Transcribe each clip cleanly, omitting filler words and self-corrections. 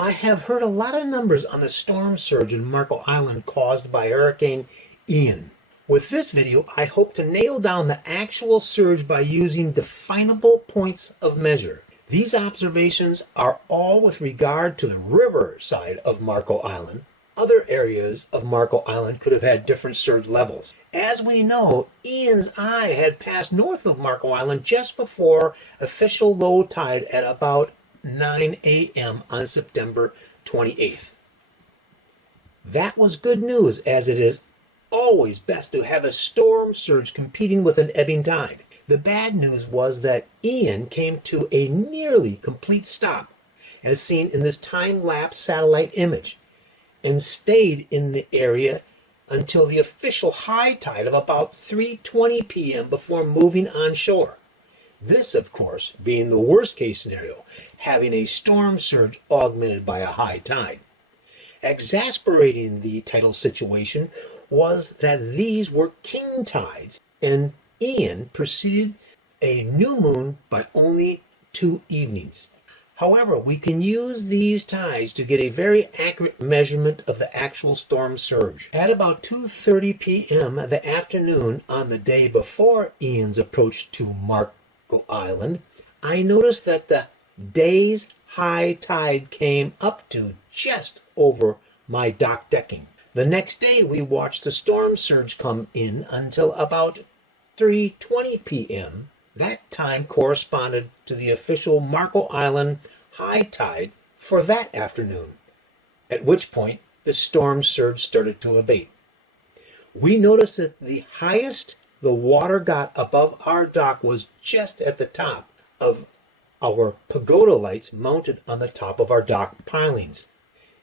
I have heard a lot of numbers on the storm surge in Marco Island caused by Hurricane Ian. With this video, I hope to nail down the actual surge by using definable points of measure. These observations are all with regard to the river side of Marco Island. Other areas of Marco Island could have had different surge levels. As we know, Ian's eye had passed north of Marco Island just before official low tide at about 9 a.m. on September 28th. That was good news, as it is always best to have a storm surge competing with an ebbing tide. The bad news was that Ian came to a nearly complete stop, as seen in this time-lapse satellite image, and stayed in the area until the official high tide of about 3:20 p.m. before moving on shore. This, of course, being the worst-case scenario, having a storm surge augmented by a high tide. Exasperating the tidal situation was that these were king tides, and Ian preceded a new moon by only 2 evenings. However, we can use these tides to get a very accurate measurement of the actual storm surge. At about 2:30 p.m. the afternoon on the day before Ian's approach to Marco Island, I noticed that the day's high tide came up to just over my dock decking. The next day we watched the storm surge come in until about 3:20 p.m. That time corresponded to the official Marco Island high tide for that afternoon, at which point the storm surge started to abate. We noticed that the highest the water got above our dock was just at the top of our pagoda lights mounted on the top of our dock pilings.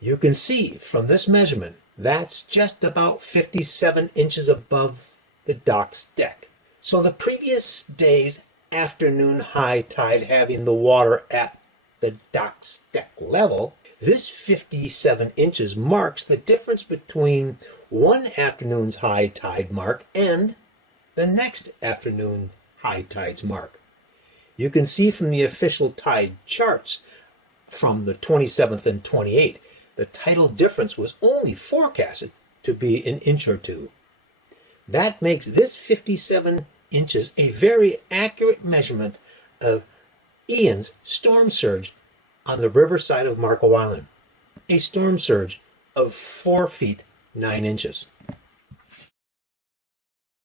You can see from this measurement that's just about 57 inches above the dock's deck. So the previous day's afternoon high tide having the water at the dock's deck level, this 57 inches marks the difference between one afternoon's high tide mark and the next afternoon high tide's mark. You can see from the official tide charts from the 27th and 28th, the tidal difference was only forecasted to be an inch or two. That makes this 57 inches a very accurate measurement of Ian's storm surge on the riverside of Marco Island, a storm surge of 4 feet 9 inches.